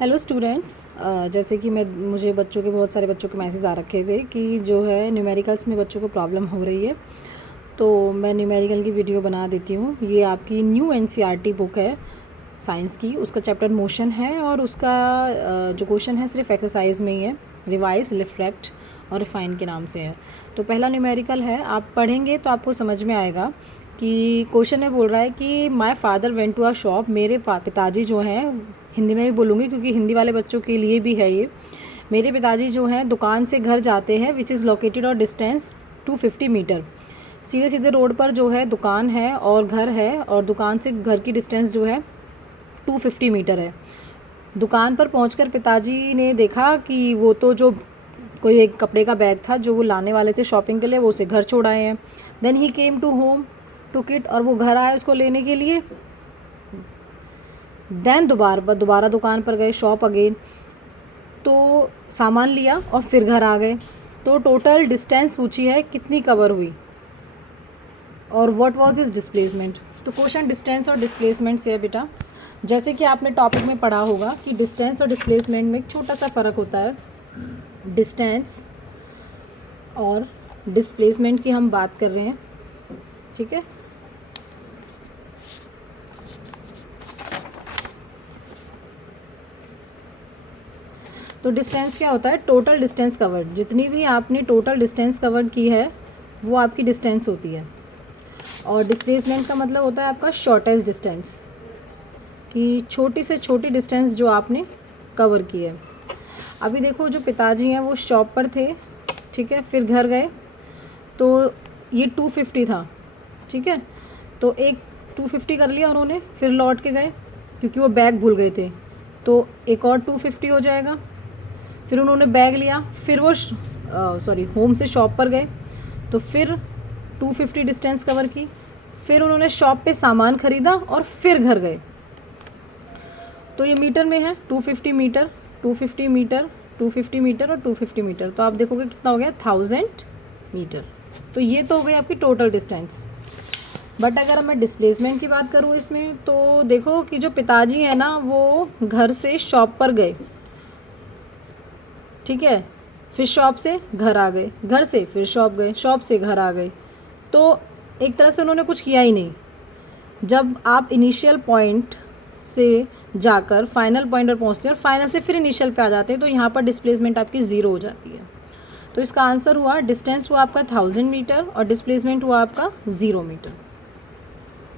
Hello students, जैसे कि मुझे बहुत सारे बच्चों के मैसेज आ रखे थे कि जो है न्यूमेरिकल्स में बच्चों को प्रॉब्लम हो रही है। तो मैं न्यूमेरिकल की वीडियो बना देती हूँ। ये आपकी न्यू एनसीईआरटी बुक है साइंस की, उसका चैप्टर मोशन है और उसका जो क्वेश्चन है सिर्फ एक्सरसाइज में ही है। रिवाइज, रिफ्लेक्ट और रिफाइन के नाम से है। तो पहला न्यूमेरिकल है, आप पढ़ेंगे तो आपको समझ में आएगा कि क्वेश्चन में बोल रहा है कि my father went to a shop. मेरे पिताजी जो हैं, हिंदी में भी बोलूँगी क्योंकि हिंदी वाले बच्चों के लिए भी है ये। मेरे पिताजी जो हैं दुकान से घर जाते हैं, विच इज़ लोकेटेड और डिस्टेंस 250 मीटर। सीधे सीधे रोड पर जो है दुकान है और घर है, और दुकान से घर की डिस्टेंस जो है 250 मीटर है। दुकान पर पहुंचकर पिताजी ने देखा कि वो तो जो कोई एक कपड़े का बैग था जो वो लाने वाले थे शॉपिंग के लिए, वो उसे घर छोड़ आए हैं। Then he came to home to kit, और वो घर आए उसको लेने के लिए। देन दोबारा दुकान पर गए, शॉप अगेन, तो सामान लिया और फिर घर आ गए। तो टोटल डिस्टेंस पूछी है कितनी कवर हुई और व्हाट वाज इज डिस्प्लेसमेंट। तो क्वेश्चन डिस्टेंस और डिस्प्लेसमेंट से है बेटा। जैसे कि आपने टॉपिक में पढ़ा होगा कि डिस्टेंस और डिस्प्लेसमेंट में एक छोटा सा फ़र्क होता है। डिस्टेंस और डिस्प्लेसमेंट की हम बात कर रहे हैं, ठीक है। तो डिस्टेंस क्या होता है? Total distance covered. जितनी भी आपने टोटल डिस्टेंस कवर्ड की है वो आपकी डिस्टेंस होती है। और डिस्प्लेसमेंट का मतलब होता है आपका शॉर्टेस्ट डिस्टेंस, कि छोटी से छोटी डिस्टेंस जो आपने कवर की है। अभी देखो, जो पिताजी हैं वो शॉप पर थे, ठीक है, फिर घर गए, तो ये 250 था, ठीक है। तो एक 250 कर लिया उन्होंने, फिर लौट के गए क्योंकि वो बैग भूल गए थे, तो एक और 250 हो जाएगा। फिर उन्होंने बैग लिया, फिर वो होम से शॉप पर गए, तो फिर 250 डिस्टेंस कवर की। फिर उन्होंने शॉप पे सामान ख़रीदा और फिर घर गए। तो ये मीटर में है, 250 मीटर, 250 मीटर, 250 मीटर और 250 मीटर। तो आप देखोगे कितना हो गया, 1000 मीटर। तो ये तो हो गई आपकी टोटल डिस्टेंस। बट अगर मैं डिस्प्लेसमेंट की बात करूँ इसमें, तो देखो कि जो पिताजी हैं ना वो घर से शॉप पर गए, ठीक है, फिर शॉप से घर आ गए, घर से फिर शॉप गए, शॉप से घर आ गए। तो एक तरह से उन्होंने कुछ किया ही नहीं। जब आप इनिशियल पॉइंट से जाकर फाइनल पॉइंट पर पहुंचते हैं और फाइनल से फिर इनिशियल पे आ जाते हैं, तो यहाँ पर डिस्प्लेसमेंट आपकी ज़ीरो हो जाती है। तो इसका आंसर हुआ, डिस्टेंस हुआ आपका 1000 मीटर और डिस्प्लेसमेंट हुआ आपका 0 मीटर।